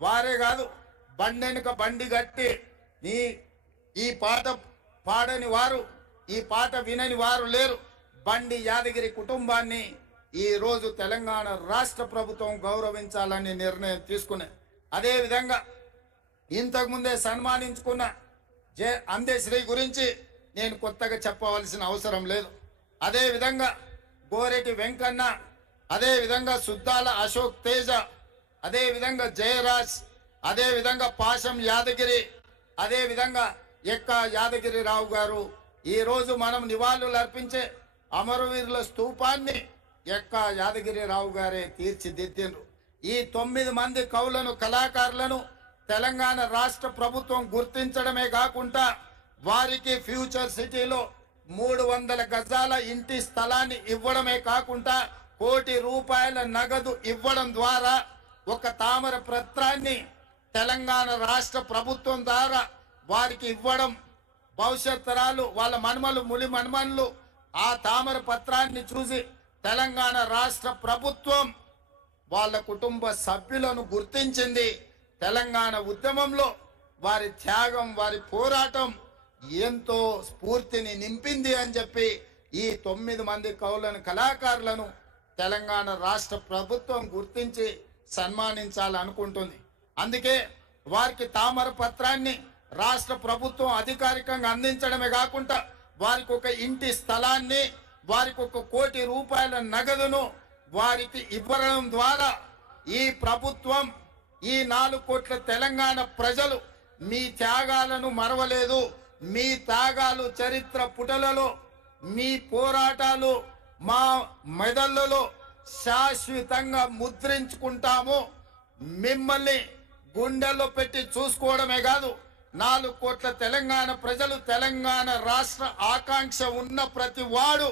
వారే కాదు, బండెనుక బండి కట్టి ఈ పాట పాడని వారు, ఈ పాట వినని వారు లేరు. బండి యాదగిరి కుటుంబాన్ని ఈ రోజు తెలంగాణ రాష్ట్ర ప్రభుత్వం గౌరవించాలని నిర్ణయం తీసుకున్నది. అదేవిధంగా ఇంతకుముందే సన్మానించుకున్న అందశ్రీ గురించి నేను కొత్తగా చెప్పవలసిన అవసరం లేదు. అదేవిధంగా గోరెటి వెంకన్న, అదేవిధంగా సుద్దాల అశోక్ తేజ, అదేవిధంగా జయరాజ్, అదేవిధంగా పాశం యాదగిరి, అదేవిధంగా ఎక్క యాదగిరిరావు గారు ఈ రోజు మనం నివాళులు అర్పించే అమరవీరుల స్తూపాన్ని ఎక్క యాదగిరిరావు గారే తీర్చిదిద్దిండ్రు. ఈ 9 మంది కవులను, కళాకారులను తెలంగాణ రాష్ట్ర ప్రభుత్వం గుర్తించడమే కాకుండా వారికి ఫ్యూచర్ సిటీలో 300 గజాల ఇంటి స్థలాన్ని ఇవ్వడమే కాకుండా ₹1 కోటి నగదు ఇవ్వడం ద్వారా ఒక తామర పత్రాన్ని తెలంగాణ రాష్ట్ర ప్రభుత్వం ద్వారా వారికి ఇవ్వడం, భవిష్యత్ తరాలు వాళ్ళ మనుమలు ములి మనుమన్లు ఆ తామర పత్రాన్ని చూసి తెలంగాణ రాష్ట్ర ప్రభుత్వం వాళ్ళ కుటుంబ సభ్యులను గుర్తించింది. తెలంగాణ ఉద్యమంలో వారి త్యాగం, వారి పోరాటం ఎంతో స్ఫూర్తిని నింపింది అని చెప్పి ఈ 9 మంది కవులను, కళాకారులను తెలంగాణ రాష్ట్ర ప్రభుత్వం గుర్తించి సన్మానించాలనుకుంటుంది. అందుకే వారికి తామర పత్రాన్ని రాష్ట్ర ప్రభుత్వం అధికారికంగా అందించడమే కాకుండా వారికి ఒక ఇంటి స్థలాన్ని, వారికి ₹1 కోటి నగదును వారికి ఇవ్వడం ద్వారా ఈ ప్రభుత్వం, ఈ 4 కోట్ల తెలంగాణ ప్రజలు మీ త్యాగాలను మరవలేదు. మీ త్యాగాలు చరిత్ర పుటలలో, మీ పోరాటాలు మా మెదళ్లలో శాశ్వతంగా ముద్రించుకుంటాము. మిమ్మల్ని గుండెల్లో పెట్టి చూసుకోవడమే కాదు, 4 కోట్ల తెలంగాణ ప్రజలు, తెలంగాణ రాష్ట్ర ఆకాంక్ష ఉన్న ప్రతి వాడు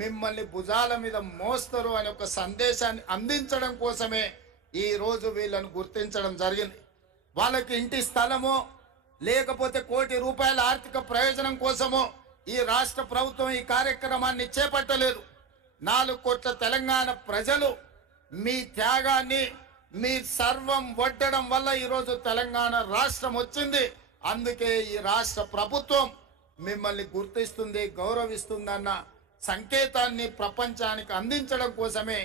మిమ్మల్ని భుజాల మీద మోస్తారు అనే ఒక సందేశాన్ని అందించడం కోసమే ఈ రోజు వీళ్ళను గుర్తించడం జరిగింది. వాళ్ళకి ఇంటి స్థలమో లేకపోతే ₹1 కోటి ఆర్థిక ప్రయోజనం కోసమో ఈ రాష్ట్ర ప్రభుత్వం ఈ కార్యక్రమాన్ని చేపట్టలేదు. 4 కోట్ల తెలంగాణ ప్రజలు మీ త్యాగాన్ని, మీ సర్వం వడ్డడం వల్ల ఈరోజు తెలంగాణ రాష్ట్రం వచ్చింది. అందుకే ఈ రాష్ట్ర ప్రభుత్వం మిమ్మల్ని గుర్తిస్తుంది, గౌరవిస్తుందన్న సంకేతాన్ని ప్రపంచానికి అందించడం కోసమే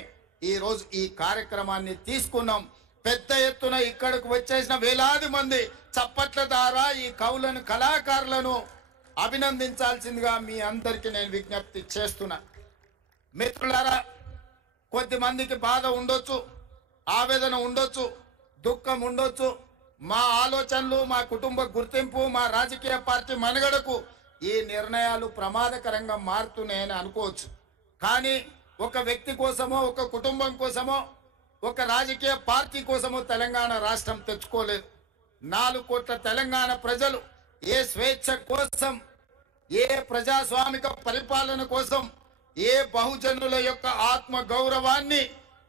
ఈ రోజు ఈ కార్యక్రమాన్ని తీసుకున్నాం. పెద్ద ఎత్తున ఇక్కడికి వచ్చేసిన వేలాది మంది చప్పట్ల ద్వారా ఈ కవులను, కళాకారులను అభినందించాల్సిందిగా మీ అందరికీ నేను విజ్ఞప్తి చేస్తున్నా. మిత్రులారా, కొద్దిమందికి బాధ ఉండొచ్చు, ఆవేదన ఉండొచ్చు, దుఃఖం ఉండొచ్చు. మా ఆలోచనలు, మా కుటుంబ గుర్తింపు, మా రాజకీయ పార్టీ మనుగడకు ఈ నిర్ణయాలు ప్రమాదకరంగా మారుతున్నాయని అనుకోవచ్చు. కానీ ఒక వ్యక్తి కోసమో, ఒక కుటుంబం కోసమో, ఒక రాజకీయ పార్టీ కోసమో తెలంగాణ రాష్ట్రం తెచ్చుకోలేదు. 4 కోట్ల తెలంగాణ ప్రజలు ఏ స్వేచ్ఛ కోసం, ఏ ప్రజాస్వామిక పరిపాలన కోసం, ఏ బహుజనుల యొక్క ఆత్మ గౌరవాన్ని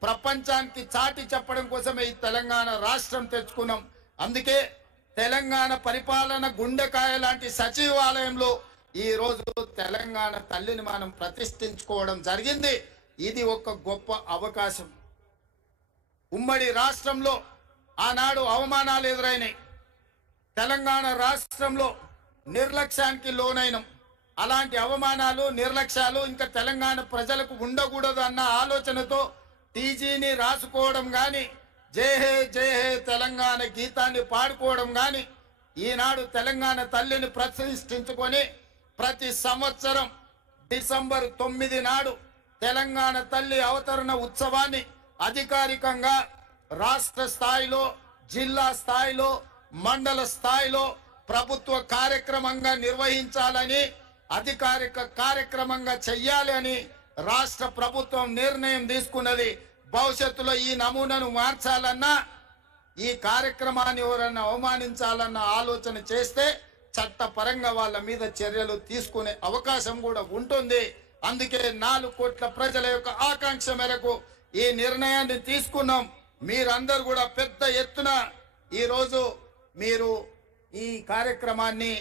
ప్రపంచానికి చాటి చెప్పడం కోసమే ఈ తెలంగాణ రాష్ట్రం తెచ్చుకున్నాం. అందుకే తెలంగాణ పరిపాలన గుండెకాయ లాంటి సచివాలయంలో ఈ రోజు తెలంగాణ తల్లిని మనం ప్రతిష్ఠించుకోవడం జరిగింది. ఇది ఒక గొప్ప అవకాశం. ఉమ్మడి రాష్ట్రంలో ఆనాడు అవమానాలు ఎదురైనాయి. తెలంగాణ రాష్ట్రంలో నిర్లక్ష్యానికి లోనైనం. అలాంటి అవమానాలు, నిర్లక్ష్యాలు ఇంకా తెలంగాణ ప్రజలకు ఉండకూడదు అన్న ఆలోచనతో టీజీని రాసుకోవడం కానీ, జై హే జై హే తెలంగాణ గీతాన్ని పాడుకోవడం కానీ, ఈనాడు తెలంగాణ తల్లిని ప్రతిష్ఠించుకొని ప్రతి సంవత్సరం డిసెంబర్ 9 నాడు తెలంగాణ తల్లి అవతరణ ఉత్సవాన్ని అధికారికంగా రాష్ట్ర స్థాయిలో, జిల్లా స్థాయిలో, మండల స్థాయిలో ప్రభుత్వ కార్యక్రమంగా నిర్వహించాలని, అధికారిక కార్యక్రమంగా చెయ్యాలి అని రాష్ట్ర ప్రభుత్వం నిర్ణయం తీసుకున్నది. భవిష్యత్తులో ఈ నమూనాను మార్చాలన్నా, ఈ కార్యక్రమాన్ని ఎవరన్నా అవమానించాలన్న ఆలోచన చేస్తే చట్టపరంగా వాళ్ళ మీద చర్యలు తీసుకునే అవకాశం కూడా ఉంటుంది. అందుకే 4 కోట్ల ప్రజల యొక్క ఆకాంక్ష మేరకు ఈ నిర్ణయాన్ని తీసుకున్నాం. మీరందరూ కూడా పెద్ద ఎత్తున ఈరోజు మీరు ఈ కార్యక్రమాన్ని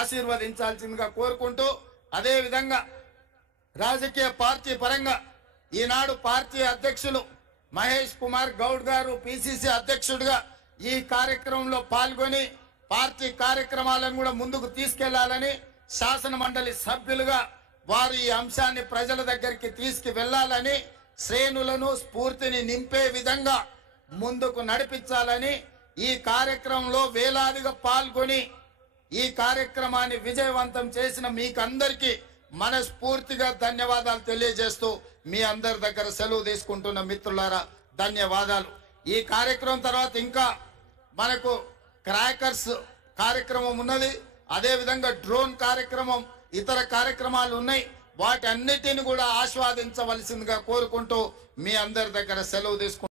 ఆశీర్వదించాల్సిందిగా కోరుకుంటూ, అదేవిధంగా రాజకీయ పార్టీ పరంగా ఈనాడు పార్టీ అధ్యక్షులు మహేష్ కుమార్ గౌడ్ గారు పిసిసి అధ్యక్షుడిగా ఈ కార్యక్రమంలో పాల్గొని పార్టీ కార్యక్రమాలను కూడా ముందుకు తీసుకెళ్లాలని శాసన మండలి సభ్యులుగా వారు ఈ అంశాన్ని ప్రజల దగ్గరికి తీసుకువెళ్లాలని శ్రేణులను స్ఫూర్తిని నింపే విధంగా ముందుకు నడిపించాలని ఈ కార్యక్రమంలో వేలాదిగా పాల్గొని ఈ కార్యక్రమాన్ని విజయవంతం చేసిన మీకందరికీ మనస్ఫూర్తిగా ధన్యవాదాలు తెలియజేస్తూ మీ అందరి దగ్గర సెలవు తీసుకుంటున్న మిత్రులారా ధన్యవాదాలు. ఈ కార్యక్రమం తర్వాత ఇంకా మనకు క్రాకర్స్ కార్యక్రమం ఉన్నది, అదే విధంగా డ్రోన్ కార్యక్రమం, ఇతర కార్యక్రమాలు ఉన్నాయి. వాటి అన్నిటిని కూడా ఆస్వాదించవలసిందిగా కోరుకుంటూ మీ అందరి దగ్గర సెలవు తీసుకుంటున్నాను.